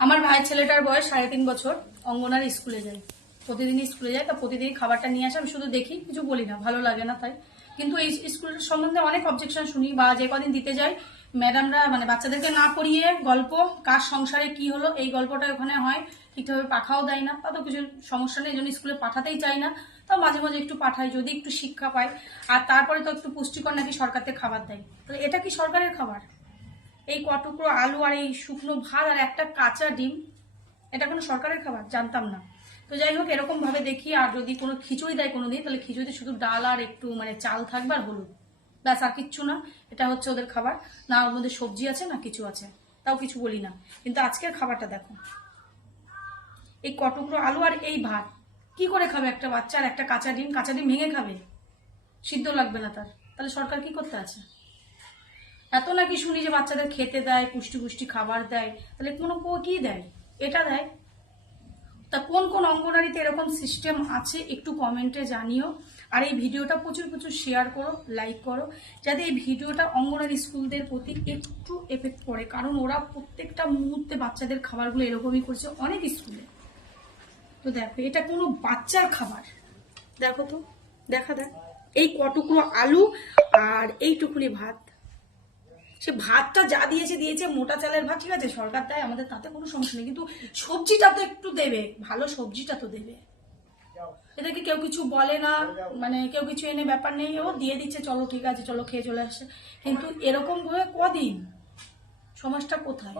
আমার ভাই ছেলেটার বয়স 3.5 বছর, অঙ্গনারী স্কুলে যায়, প্রতিদিনই স্কুলে যায়। তা প্রতিদিনই খাবারটা নিয়ে আসে, আমি শুধু দেখি, কিছু বলি না, ভালো লাগে না তাই। কিন্তু এই স্কুলের সম্বন্ধে অনেক অবজেকশন শুনি, বা যে কদিন দিতে যাই ম্যাডামরা মানে বাচ্চাদেরকে না পড়িয়ে গল্প কার সংসারে কি হলো এই গল্পটা ওখানে হয়, ঠিকঠাকভাবে পাঠাও দেয় না। তা তো কিছু সমস্যা নেই, এই জন্য স্কুলে পাঠাতেই চাই না। তাও মাঝে মাঝে একটু পাঠাই, যদি একটু শিক্ষা পায়। আর তারপরে তো একটু পুষ্টিকর নাকি সরকার থেকে খাবার দেয়, তাহলে এটা কি সরকারের খাবার? এই কটুকরো আলু আর এই শুকনো ভাত আর একটা কাঁচা ডিম, এটা কোনো সরকারের খাবার? জানতাম না। তো যাই হোক, এরকম ভাবে দেখি। আর যদি কোনো খিচুড়ি দেয় কোনোদিন, তাহলে খিচুড়িতে শুধু ডাল আর একটু মানে চাল থাকবে আর হলুদ, ব্যাস, আর কিচ্ছু না। এটা হচ্ছে ওদের খাবার। না ওর মধ্যে সবজি আছে না কিছু আছে, তাও কিছু বলি না। কিন্তু আজকের খাবারটা দেখো, এই কটুকরো আলু আর এই ভাত কি করে খাবে একটা বাচ্চা? আর একটা কাঁচা ডিম, কাঁচা ডিম ভেঙে খাবে, সিদ্ধ লাগবে না তার। তাহলে সরকার কি করতে আছে? এত নাকি শুনি যে বাচ্চাদের খেতে দেয়, পুষ্টি পুষ্টি খাবার দেয়, তাহলে কোনো কি দেয়? এটা দেয়। তা কোন কোন অঙ্গনারীতে এরকম সিস্টেম আছে একটু কমেন্টে জানিও। আর এই ভিডিওটা প্রচুর প্রচুর শেয়ার করো, লাইক করো, যাতে এই ভিডিওটা অঙ্গনারী স্কুলদের প্রতি একটু এফেক্ট পড়ে। কারণ ওরা প্রত্যেকটা মুহূর্তে বাচ্চাদের খাবারগুলো এরকমই করছে অনেক স্কুলে। তো দেখো, এটা কোনো বাচ্চার খাবার? দেখো তো, দেখ, এই কটুকরো আলু আর এইটুকুনি ভাত। সে ভাতটা যা দিয়েছে দিয়েছে, মোটা চালের ভাত, ঠিক আছে, সরকার দেয়, আমাদের তাতে কোনো সমস্যা নেই। কিন্তু সবজিটা তো একটু দেবে, ভালো সবজিটা তো দেবে। এদেরকে কেউ কিছু বলে না, মানে কেউ কিছু এনে ব্যাপার নেই, ও দিয়ে দিচ্ছে, চলো ঠিক আছে, চলো খেয়ে চলে আসে। কিন্তু এরকম ভাবে কদিন? সমাজটা কোথায়?